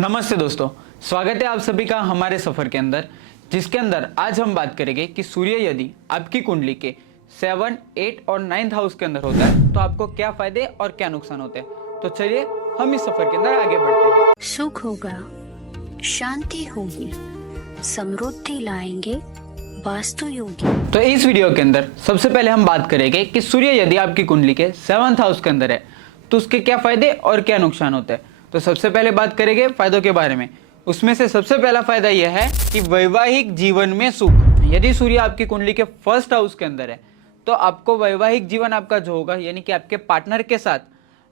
नमस्ते दोस्तों, स्वागत है आप सभी का हमारे सफर के अंदर, जिसके अंदर आज हम बात करेंगे कि सूर्य यदि आपकी कुंडली के 7, 8 और 9th हाउस के अंदर होता है तो आपको क्या फायदे और क्या नुकसान होते हैं। तो चलिए हम इस सफर के अंदर आगे बढ़ते हैं। सुख होगा, शांति होगी, समृद्धि लाएंगे वास्तु योगी। तो इस वीडियो के अंदर सबसे पहले हम बात करेंगे कि सूर्य यदि आपकी कुंडली के 7th हाउस के अंदर है तो उसके क्या फायदे और क्या नुकसान होते हैं। तो सबसे पहले बात करेंगे फायदों के बारे में। उसमें से सबसे पहला फायदा यह है कि वैवाहिक जीवन में सुख। यदि सूर्य आपकी कुंडली के 1st हाउस के अंदर है तो आपको वैवाहिक जीवन आपका जो होगा, यानी कि आपके पार्टनर के साथ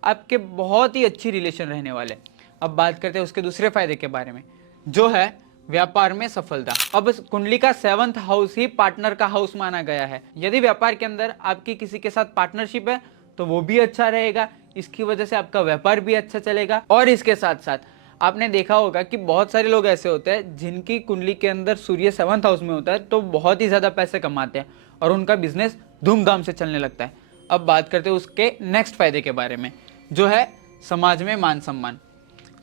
आपके बहुत ही अच्छी रिलेशन रहने वाले। अब बात करते हैं उसके दूसरे फायदे के बारे में, जो है व्यापार में सफलता। अब कुंडली का 7th हाउस ही पार्टनर का हाउस माना गया है। यदि व्यापार के अंदर आपकी किसी के साथ पार्टनरशिप है तो वो भी अच्छा रहेगा, इसकी वजह से आपका व्यापार भी अच्छा चलेगा। और इसके साथ साथ आपने देखा होगा कि बहुत सारे लोग ऐसे होते हैं जिनकी कुंडली के अंदर सूर्य 7th हाउस में होता है तो बहुत ही ज्यादा पैसे कमाते हैं और उनका बिजनेस धूमधाम से चलने लगता है। अब बात करते हैं उसके नेक्स्ट फायदे के बारे में, जो है समाज में मान सम्मान।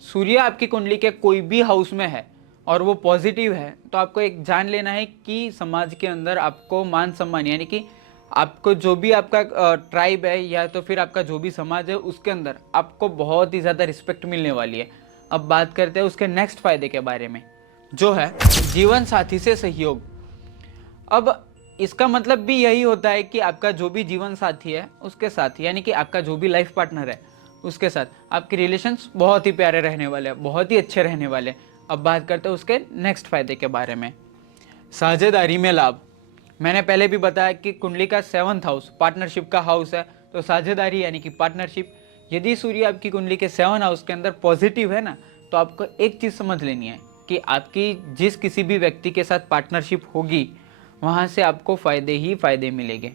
सूर्य आपकी कुंडली के कोई भी हाउस में है और वो पॉजिटिव है तो आपको एक जान लेना है कि समाज के अंदर आपको मान सम्मान, यानी कि आपको जो भी आपका ट्राइब है या तो फिर आपका जो भी समाज है उसके अंदर आपको बहुत ही ज़्यादा रिस्पेक्ट मिलने वाली है। अब बात करते हैं उसके नेक्स्ट फायदे के बारे में, जो है जीवन साथी से सहयोग। अब इसका मतलब भी यही होता है कि आपका जो भी जीवन साथी है उसके साथ, यानी कि आपका जो भी लाइफ पार्टनर है उसके साथ आपके रिलेशंस बहुत ही प्यारे रहने वाले हैं, बहुत ही अच्छे रहने वाले हैं। अब बात करते हैं उसके नेक्स्ट फायदे के बारे में, साझेदारी में लाभ। मैंने पहले भी बताया कि कुंडली का 7th हाउस पार्टनरशिप का हाउस है, तो साझेदारी यानी कि पार्टनरशिप। यदि सूर्य आपकी कुंडली के 7th हाउस के अंदर पॉजिटिव है ना, तो आपको एक चीज़ समझ लेनी है कि आपकी जिस किसी भी व्यक्ति के साथ पार्टनरशिप होगी वहाँ से आपको फ़ायदे ही फ़ायदे मिलेंगे।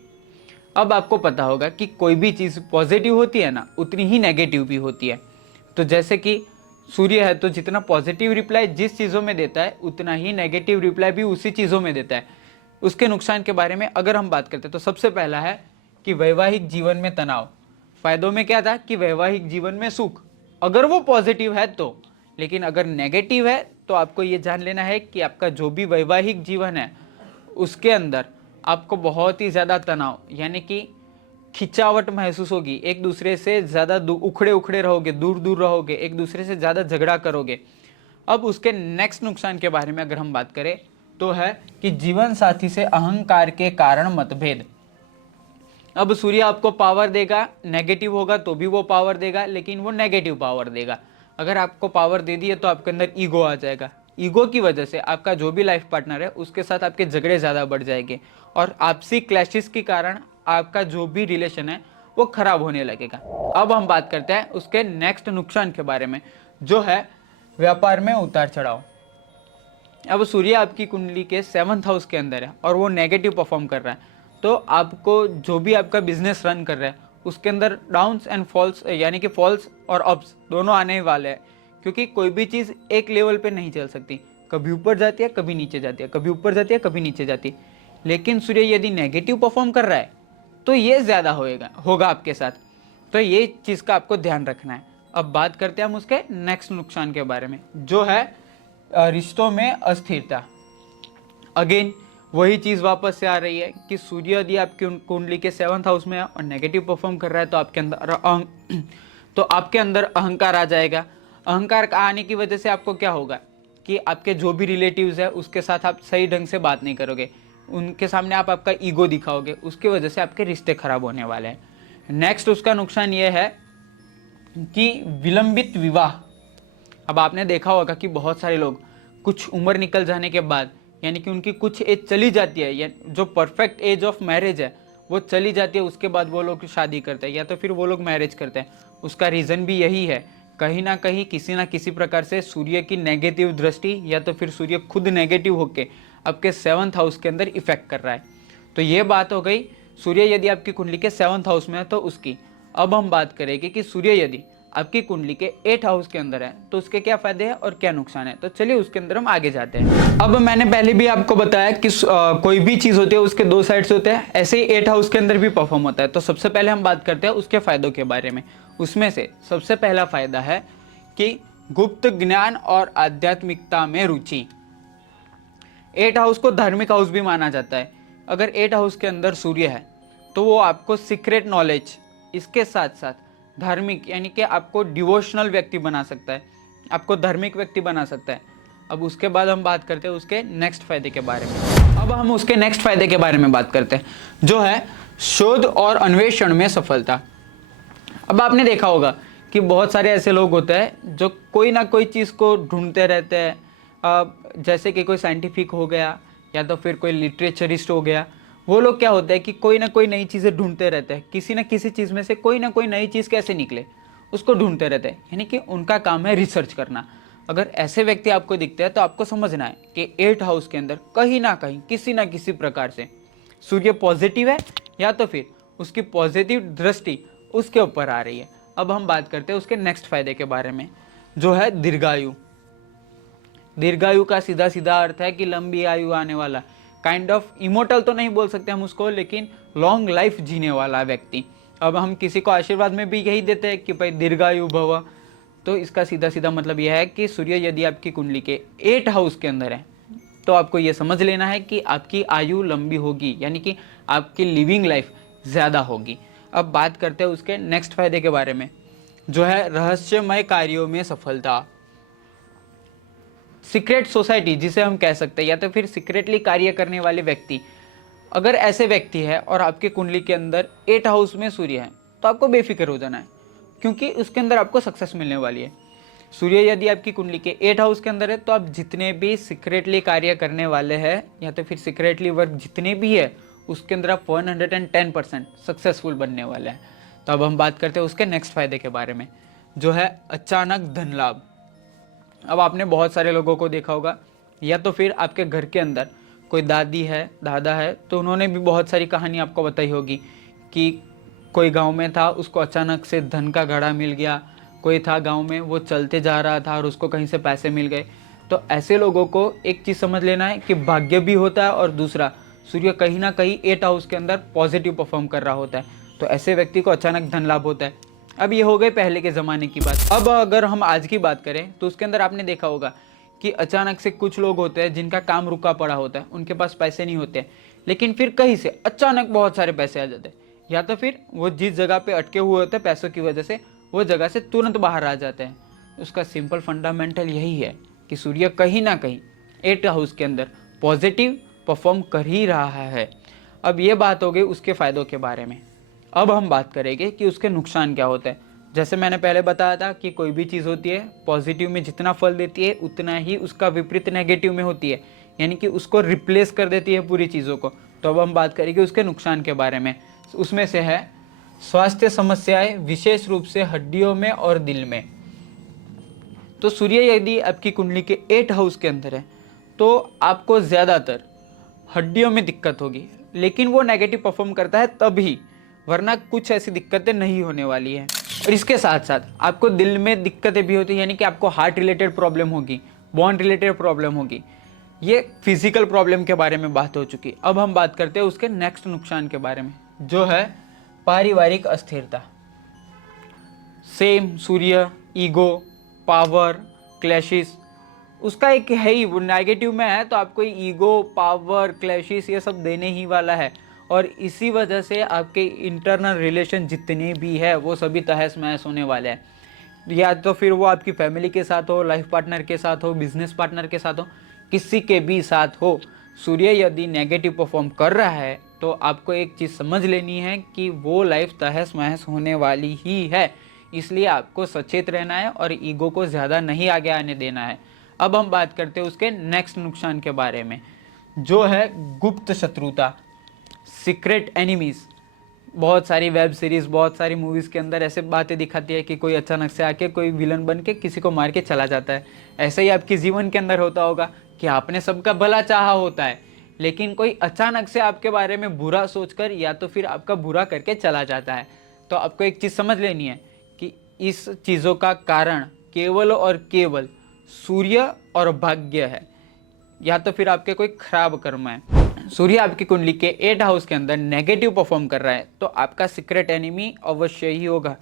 अब आपको पता होगा कि कोई भी चीज़ पॉजिटिव होती है ना उतनी ही नेगेटिव भी होती है। तो जैसे कि सूर्य है तो जितना पॉजिटिव रिप्लाई जिस चीज़ों में देता है उतना ही नेगेटिव रिप्लाई भी उसी चीज़ों में देता है। उसके नुकसान के बारे में अगर हम बात करते हैं तो सबसे पहला है कि वैवाहिक जीवन में तनाव। फायदों में क्या था कि वैवाहिक जीवन में सुख, अगर वो पॉजिटिव है तो। लेकिन अगर नेगेटिव है तो आपको ये जान लेना है कि आपका जो भी वैवाहिक जीवन है उसके अंदर आपको बहुत ही ज़्यादा तनाव, यानी कि खिंचावट महसूस होगी, एक दूसरे से ज़्यादा उखड़े उखड़े रहोगे, दूर दूर रहोगे, एक दूसरे से ज़्यादा झगड़ा करोगे। अब उसके नेक्स्ट नुकसान के बारे में अगर हम बात करें तो है कि जीवन साथी से अहंकार के कारण मतभेद। अब सूर्य आपको पावर देगा, नेगेटिव होगा तो भी वो पावर देगा, लेकिन वो नेगेटिव पावर देगा। अगर आपको पावर दे दी है तो आपके अंदर ईगो आ जाएगा। ईगो की वजह से आपका जो भी लाइफ पार्टनर है उसके साथ आपके झगड़े ज़्यादा बढ़ जाएंगे और आपसी क्लैशेस के कारण आपका जो भी रिलेशन है वो खराब होने लगेगा। अब हम बात करते हैं उसके नेक्स्ट नुकसान के बारे में, जो है व्यापार में उतार चढ़ाव। अब सूर्य आपकी कुंडली के 7th हाउस के अंदर है और वो नेगेटिव परफॉर्म कर रहा है, तो आपको जो भी आपका बिजनेस रन कर रहा है उसके अंदर डाउन्स एंड फॉल्स, यानी कि फॉल्स और अप्स दोनों आने वाले हैं। क्योंकि कोई भी चीज़ एक लेवल पे नहीं चल सकती, कभी ऊपर जाती है कभी नीचे जाती है, कभी ऊपर जाती है कभी नीचे जाती है। लेकिन सूर्य यदि नेगेटिव परफॉर्म कर रहा है तो ये ज़्यादा होगा आपके साथ, तो ये चीज़ का आपको ध्यान रखना है। अब बात करते हैं हम उसके नेक्स्ट नुकसान के बारे में, जो है रिश्तों में अस्थिरता। अगेन वही चीज़ वापस से आ रही है कि सूर्य यदि आपकी कुंडली के 7th हाउस में है और नेगेटिव परफॉर्म कर रहा है तो आपके अंदर अहंकार आ जाएगा। अहंकार आने की वजह से आपको क्या होगा कि आपके जो भी रिलेटिव्स है उसके साथ आप सही ढंग से बात नहीं करोगे, उनके सामने आप आपका ईगो दिखाओगे, उसकी वजह से आपके रिश्ते खराब होने वाले हैं। नेक्स्ट उसका नुकसान ये है कि विलंबित विवाह। अब आपने देखा होगा कि बहुत सारे लोग कुछ उम्र निकल जाने के बाद, यानी कि उनकी कुछ एज चली जाती है, या जो परफेक्ट एज ऑफ मैरिज है वो चली जाती है, उसके बाद वो लोग शादी करते हैं या तो फिर वो लोग मैरिज करते हैं। उसका रीज़न भी यही है, कहीं ना कहीं किसी ना किसी प्रकार से सूर्य की नेगेटिव दृष्टि या तो फिर सूर्य खुद नेगेटिव होके आपके 7th हाउस के अंदर इफेक्ट कर रहा है। तो ये बात हो गई सूर्य यदि आपकी कुंडली के 7th हाउस में है तो उसकी। अब हम बात करेंगे कि सूर्य यदि आपकी कुंडली के 8th हाउस के अंदर है तो उसके क्या फायदे हैं और क्या नुकसान है। तो चलिए उसके अंदर हम आगे जाते हैं। अब मैंने पहले भी आपको बताया कि कोई भी चीज होती है उसके दो साइड्स होते हैं, ऐसे ही 8th हाउस के अंदर भी परफॉर्म होता है। तो सबसे पहले हम बात करते हैं उसके फायदों के बारे में। उसमें से सबसे पहला फायदा है कि गुप्त ज्ञान और आध्यात्मिकता में रुचि। 8 हाउस को धार्मिक हाउस भी माना जाता है। अगर 8 हाउस के अंदर सूर्य है तो वो आपको सीक्रेट नॉलेज, इसके साथ साथ धार्मिक यानी कि आपको डिवोशनल व्यक्ति बना सकता है, आपको धार्मिक व्यक्ति बना सकता है। अब उसके बाद हम बात करते हैं उसके नेक्स्ट फायदे के बारे में। अब हम उसके नेक्स्ट फायदे के बारे में बात करते हैं, जो है शोध और अन्वेषण में सफलता। अब आपने देखा होगा कि बहुत सारे ऐसे लोग होते हैं जो कोई ना कोई चीज़ को ढूंढते रहते हैं, जैसे कि कोई साइंटिफिक हो गया या तो फिर कोई लिटरेचरिस्ट हो गया। वो लोग क्या होता है कि कोई ना कोई नई चीज़ें ढूंढते रहते हैं, किसी ना किसी चीज़ में से कोई ना कोई नई चीज़ कैसे निकले उसको ढूंढते रहते हैं, यानी कि उनका काम है रिसर्च करना। अगर ऐसे व्यक्ति आपको दिखते हैं तो आपको समझना है कि 8 हाउस के अंदर कहीं ना कहीं किसी ना किसी प्रकार से सूर्य पॉजिटिव है या तो फिर उसकी पॉजिटिव दृष्टि उसके ऊपर आ रही है। अब हम बात करते हैं उसके नेक्स्ट फायदे के बारे में, जो है दीर्घायु। दीर्घायु का सीधा सीधा अर्थ है कि लंबी आयु आने वाला, काइंड ऑफ इमोर्टल तो नहीं बोल सकते हम उसको, लेकिन लॉन्ग लाइफ जीने वाला व्यक्ति। अब हम किसी को आशीर्वाद में भी यही देते हैं कि भाई दीर्घायु भव, तो इसका सीधा सीधा मतलब यह है कि सूर्य यदि आपकी कुंडली के 8 हाउस के अंदर है तो आपको यह समझ लेना है कि आपकी आयु लंबी होगी, यानी कि आपकी लिविंग लाइफ ज़्यादा होगी। अब बात करते हैं उसके नेक्स्ट फायदे के बारे में, जो है रहस्यमय कार्यों में सफलता। सीक्रेट सोसाइटी जिसे हम कह सकते हैं, या तो फिर सीक्रेटली कार्य करने वाले व्यक्ति, अगर ऐसे व्यक्ति है और आपके कुंडली के अंदर 8 हाउस में सूर्य है तो आपको बेफिक्र हो जाना है, क्योंकि उसके अंदर आपको सक्सेस मिलने वाली है। सूर्य यदि आपकी कुंडली के 8 हाउस के अंदर है तो आप जितने भी सीक्रेटली कार्य करने वाले हैं या तो फिर सीक्रेटली वर्क जितने भी है उसके अंदर आप 110% सक्सेसफुल बनने वाले हैं। तो अब हम बात करते हैं उसके नेक्स्ट फायदे के बारे में, जो है अचानक धन लाभ। अब आपने बहुत सारे लोगों को देखा होगा, या तो फिर आपके घर के अंदर कोई दादी है, दादा है, तो उन्होंने भी बहुत सारी कहानी आपको बताई होगी कि कोई गांव में था, उसको अचानक से धन का घड़ा मिल गया। कोई था गांव में, वो चलते जा रहा था और उसको कहीं से पैसे मिल गए। तो ऐसे लोगों को एक चीज़ समझ लेना है कि भाग्य भी होता है और दूसरा सूर्य कहीं ना कहीं 8 हाउस के अंदर पॉजिटिव परफॉर्म कर रहा होता है, तो ऐसे व्यक्ति को अचानक धन लाभ होता है। अब ये हो गई पहले के ज़माने की बात। अब अगर हम आज की बात करें तो उसके अंदर आपने देखा होगा कि अचानक से कुछ लोग होते हैं जिनका काम रुका पड़ा होता है, उनके पास पैसे नहीं होते, लेकिन फिर कहीं से अचानक बहुत सारे पैसे आ जाते हैं, या तो फिर वो जिस जगह पे अटके हुए होते हैं पैसों की वजह से वो जगह से तुरंत बाहर आ जाते हैं। उसका सिंपल फंडामेंटल यही है कि सूर्य कहीं ना कहीं 8 हाउस के अंदर पॉजिटिव परफॉर्म कर ही रहा है। अब ये बात हो गई उसके फ़ायदों के बारे में। अब हम बात करेंगे कि उसके नुकसान क्या होते हैं। जैसे मैंने पहले बताया था कि कोई भी चीज़ होती है पॉजिटिव में जितना फल देती है उतना ही उसका विपरीत नेगेटिव में होती है, यानी कि उसको रिप्लेस कर देती है पूरी चीज़ों को। तो अब हम बात करेंगे उसके नुकसान के बारे में। उसमें से है स्वास्थ्य समस्याएं, विशेष रूप से हड्डियों में और दिल में। तो सूर्य यदि आपकी कुंडली के 8 हाउस के अंदर है तो आपको ज़्यादातर हड्डियों में दिक्कत होगी, लेकिन वो नेगेटिव परफॉर्म करता है तभी, वरना कुछ ऐसी दिक्कतें नहीं होने वाली है। और इसके साथ साथ आपको दिल में दिक्कतें भी होती है, यानी कि आपको हार्ट रिलेटेड प्रॉब्लम होगी, बोन रिलेटेड प्रॉब्लम होगी। ये फिजिकल प्रॉब्लम के बारे में बात हो चुकी। अब हम बात करते हैं उसके नेक्स्ट नुकसान के बारे में, जो है पारिवारिक अस्थिरता। सेम सूर्य, ईगो, पावर, क्लैशेस, उसका एक है ही, वो नेगेटिव में है तो आपको ईगो, पावर, क्लैशेस ये सब देने ही वाला है। और इसी वजह से आपके इंटरनल रिलेशन जितने भी है वो सभी तहस महस होने वाले हैं, या तो फिर वो आपकी फैमिली के साथ हो, लाइफ पार्टनर के साथ हो, बिजनेस पार्टनर के साथ हो, किसी के भी साथ हो। सूर्य यदि नेगेटिव परफॉर्म कर रहा है तो आपको एक चीज़ समझ लेनी है कि वो लाइफ तहस महस होने वाली ही है, इसलिए आपको सचेत रहना है और ईगो को ज़्यादा नहीं आगे आने देना है। अब हम बात करते हैं उसके नेक्स्ट नुकसान के बारे में, जो है गुप्त शत्रुता, सीक्रेट एनिमीज। बहुत सारी वेब सीरीज, बहुत सारी मूवीज़ के अंदर ऐसे बातें दिखाती है कि कोई अचानक से आके कोई विलन बन के किसी को मार के चला जाता है। ऐसे ही आपके जीवन के अंदर होता होगा कि आपने सबका भला चाहा होता है, लेकिन कोई अचानक से आपके बारे में बुरा सोचकर या तो फिर आपका बुरा करके चला जाता है। तो आपको एक चीज़ समझ लेनी है कि इस चीज़ों का कारण केवल और केवल सूर्य और भाग्य है, या तो फिर आपके कोई खराब कर्म है। सूर्य आपकी कुंडली के 8 हाउस के अंदर नेगेटिव परफॉर्म कर रहा है तो आपका सीक्रेट एनिमी अवश्य ही होगा।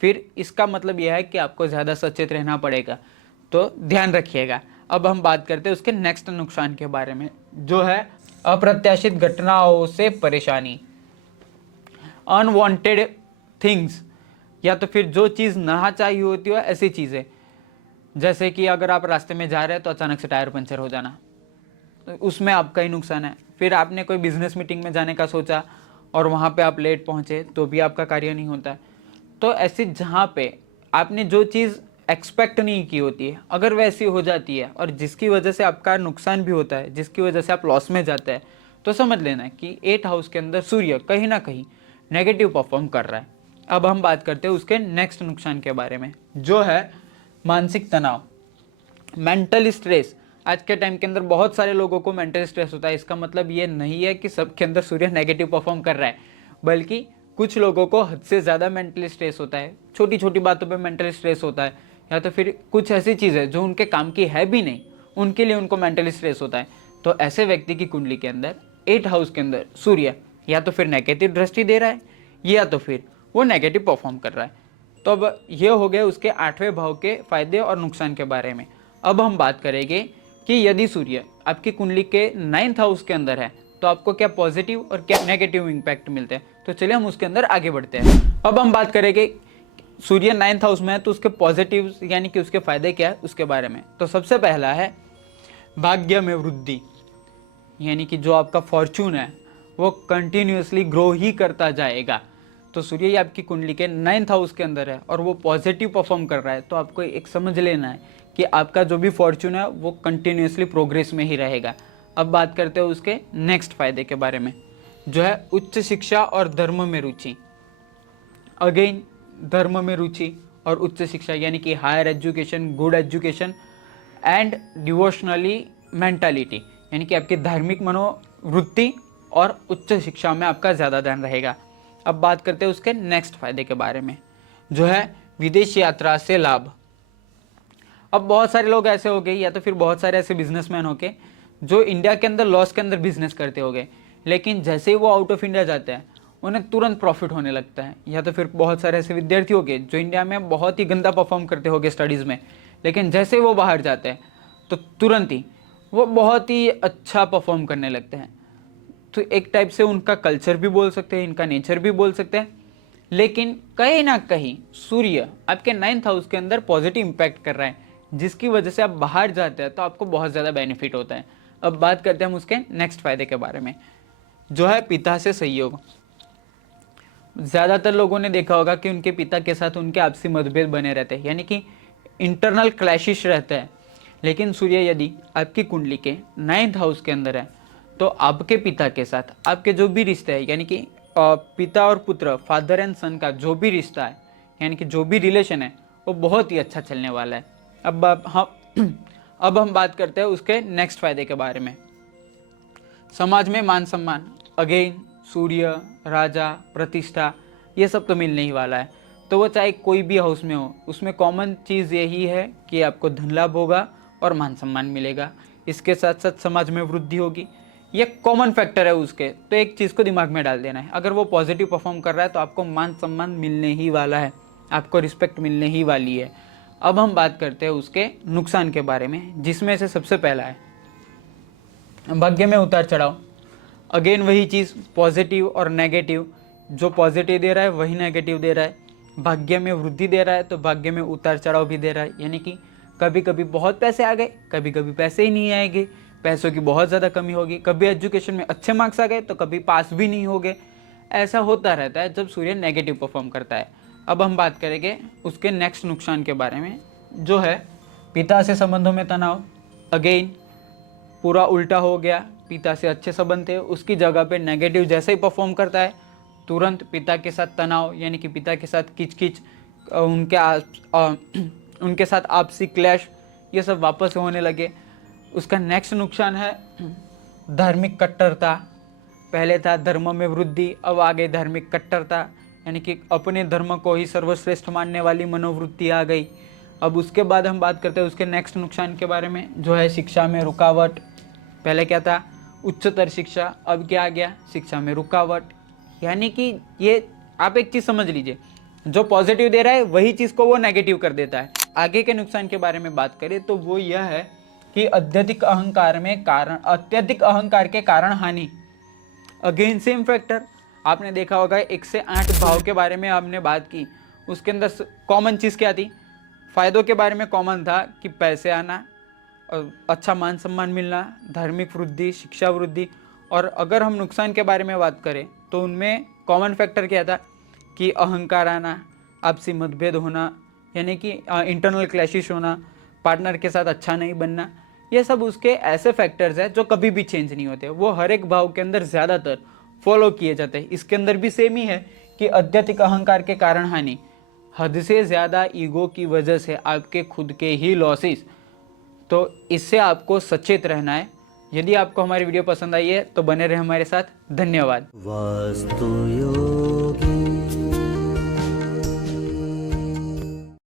फिर इसका मतलब यह है कि आपको ज़्यादा सचेत रहना पड़ेगा। तो ध्यान रखिएगा। अब हम बात करते हैं उसके नेक्स्ट नुकसान के बारे में, जो है अप्रत्याशित घटनाओं से परेशानी, अनवांटेड थिंग्स, या तो फिर जो चीज़ ना चाहिए होती हो ऐसी चीज़ें, जैसे कि अगर आप रास्ते में जा रहे हैं तो अचानक से टायर पंचर हो जाना, तो उसमें आपका ही नुकसान है। फिर आपने कोई बिजनेस मीटिंग में जाने का सोचा और वहाँ पे आप लेट पहुँचे तो भी आपका कार्य नहीं होता है। तो ऐसी जहाँ पे आपने जो चीज़ एक्सपेक्ट नहीं की होती है, अगर वैसी हो जाती है और जिसकी वजह से आपका नुकसान भी होता है, जिसकी वजह से आप लॉस में जाते हैं, तो समझ लेना कि 8th हाउस के अंदर सूर्य कहीं ना कहीं नेगेटिव परफॉर्म कर रहा है। अब हम बात करते हैं उसके नेक्स्ट नुकसान के बारे में, जो है मानसिक तनाव, मेंटल स्ट्रेस। आज के टाइम के अंदर बहुत सारे लोगों को मेंटल स्ट्रेस होता है। इसका मतलब ये नहीं है कि सबके अंदर सूर्य नेगेटिव परफॉर्म कर रहा है, बल्कि कुछ लोगों को हद से ज़्यादा मेंटल स्ट्रेस होता है, छोटी छोटी बातों पे मेंटल स्ट्रेस होता है, या तो फिर कुछ ऐसी चीज़ें जो उनके काम की है भी नहीं, उनके लिए उनको मेंटल स्ट्रेस होता है। तो ऐसे व्यक्ति की कुंडली के अंदर 8th हाउस के अंदर सूर्य या तो फिर नेगेटिव दृष्टि दे रहा है, या तो फिर वो नेगेटिव परफॉर्म कर रहा है। तो अब ये हो गए उसके 8वें भाव के फायदे और नुकसान के बारे में। अब हम बात करेंगे कि यदि सूर्य आपकी कुंडली के 9th हाउस के अंदर है तो आपको क्या पॉजिटिव और क्या नेगेटिव इम्पैक्ट मिलते हैं। तो चलिए हम उसके अंदर आगे बढ़ते हैं। अब हम बात करेंगे सूर्य 9th हाउस में है तो उसके पॉजिटिव यानी कि उसके फायदे क्या है उसके बारे में। तो सबसे पहला है भाग्य में वृद्धि, यानी कि जो आपका फॉर्चून है वो कंटिन्यूसली ग्रो ही करता जाएगा। तो सूर्य ही आपकी कुंडली के 9th हाउस के अंदर है और वो पॉजिटिव परफॉर्म कर रहा है, तो आपको एक समझ लेना है कि आपका जो भी फॉर्चून है वो कंटिन्यूसली प्रोग्रेस में ही रहेगा। अब बात करते हैं उसके नेक्स्ट फायदे के बारे में, जो है उच्च शिक्षा और धर्म में रुचि। अगेन धर्म में रुचि और उच्च शिक्षा यानी कि higher education, good education and devotionally mentality, यानी कि आपकी धार्मिक मनोवृत्ति और उच्च शिक्षा में आपका ज़्यादा ध्यान रहेगा। अब बात करते हैं उसके नेक्स्ट फायदे के बारे में, जो है विदेश यात्रा से लाभ। अब बहुत सारे लोग ऐसे हो गए या तो फिर बहुत सारे ऐसे बिजनेसमैन हो गए जो इंडिया के अंदर लॉस के अंदर बिजनेस करते हो गए, लेकिन जैसे ही वो आउट ऑफ इंडिया जाते हैं उन्हें तुरंत प्रॉफिट होने लगता है। या तो फिर बहुत सारे ऐसे विद्यार्थी हो गए जो इंडिया में बहुत ही गंदा परफॉर्म करते हो गए स्टडीज़ में, लेकिन जैसे वो बाहर जाते हैं तो तुरंत ही वो बहुत ही अच्छा परफॉर्म करने लगते हैं। तो एक टाइप से उनका कल्चर भी बोल सकते हैं, इनका नेचर भी बोल सकते हैं, लेकिन कहीं ना कहीं सूर्य आपके 9th हाउस के अंदर पॉजिटिव इम्पैक्ट कर रहा है, जिसकी वजह से आप बाहर जाते हैं तो आपको बहुत ज़्यादा बेनिफिट होता है। अब बात करते हैं हम उसके नेक्स्ट फायदे के बारे में, जो है पिता से सहयोग। ज़्यादातर लोगों ने देखा होगा कि उनके पिता के साथ उनके आपसी मतभेद बने रहते हैं, यानी कि इंटरनल क्लैशिश रहते हैं। लेकिन सूर्य यदि आपकी कुंडली के 9th हाउस के अंदर है तो आपके पिता के साथ आपके जो भी रिश्ते हैं, यानी कि पिता और पुत्र, फादर एंड सन का जो भी रिश्ता है, यानी कि जो भी रिलेशन है वो बहुत ही अच्छा चलने वाला है। अब हम बात करते हैं उसके नेक्स्ट फायदे के बारे में, समाज में मान सम्मान। अगेन सूर्य, राजा, प्रतिष्ठा, ये सब तो मिलने ही वाला है। तो वो चाहे कोई भी हाउस में हो, उसमें कॉमन चीज़ यही है कि आपको धन लाभ होगा और मान सम्मान मिलेगा। इसके साथ साथ समाज में वृद्धि होगी, ये कॉमन फैक्टर है उसके। तो एक चीज़ को दिमाग में डाल देना है, अगर वो पॉजिटिव परफॉर्म कर रहा है तो आपको मान सम्मान मिलने ही वाला है, आपको रिस्पेक्ट मिलने ही वाली है। अब हम बात करते हैं उसके नुकसान के बारे में, जिसमें से सबसे पहला है भाग्य में उतार चढ़ाव। अगेन वही चीज़, पॉजिटिव और नेगेटिव, जो पॉजिटिव दे रहा है वही नेगेटिव दे रहा है। भाग्य में वृद्धि दे रहा है तो भाग्य में उतार चढ़ाव भी दे रहा है, यानी कि कभी कभी बहुत पैसे आ गए, कभी कभी पैसे ही नहीं आएंगे, पैसों की बहुत ज़्यादा कमी होगी, कभी एजुकेशन में अच्छे मार्क्स आ गए तो कभी पास भी नहीं हो गए। ऐसा होता रहता है जब सूर्य नेगेटिव परफॉर्म करता है। अब हम बात करेंगे उसके नेक्स्ट नुकसान के बारे में, जो है पिता से संबंधों में तनाव। अगेन पूरा उल्टा हो गया, पिता से अच्छे संबंध थे, उसकी जगह पे नेगेटिव जैसे ही परफॉर्म करता है तुरंत पिता के साथ तनाव, यानी कि पिता के साथ किचकिच, उनके साथ आपसी क्लैश, ये सब वापस से होने लगे। उसका नेक्स्ट नुकसान है धार्मिक कट्टरता। पहले था धर्म में वृद्धि, अब आ गई धार्मिक कट्टरता, यानी कि अपने धर्म को ही सर्वश्रेष्ठ मानने वाली मनोवृत्ति आ गई। अब उसके बाद हम बात करते हैं उसके नेक्स्ट नुकसान के बारे में, जो है शिक्षा में रुकावट। पहले क्या था, उच्चतर शिक्षा, अब क्या आ गया, शिक्षा में रुकावट। यानी कि ये आप एक चीज़ समझ लीजिए, जो पॉजिटिव दे रहा है वही चीज़ को वो नेगेटिव कर देता है। आगे के नुकसान के बारे में बात करें तो वो यह है कि अत्यधिक अहंकार के कारण हानि। अगेन सेम फैक्टर, आपने देखा होगा 1 से 8 भाव के बारे में आपने बात की, उसके अंदर कॉमन चीज़ क्या थी? फायदों के बारे में कॉमन था कि पैसे आना और अच्छा मान सम्मान मिलना, धार्मिक वृद्धि, शिक्षा वृद्धि। और अगर हम नुकसान के बारे में बात करें तो उनमें कॉमन फैक्टर क्या था कि अहंकार आना, आपसी मतभेद होना, यानी कि इंटरनल क्लैशिश होना, पार्टनर के साथ अच्छा नहीं बनना। ये सब उसके ऐसे फैक्टर्स हैं जो कभी भी चेंज नहीं होते, वो हर एक भाव के अंदर ज़्यादातर फॉलो किए जाते हैं। इसके अंदर भी सेम ही है कि अत्यधिक अहंकार के कारण हानि, हद से ज़्यादा ईगो की वजह से आपके खुद के ही लॉसेस। तो इससे आपको सचेत रहना है। यदि आपको हमारी वीडियो पसंद आई है तो बने रहे हमारे साथ। धन्यवाद। वास्तु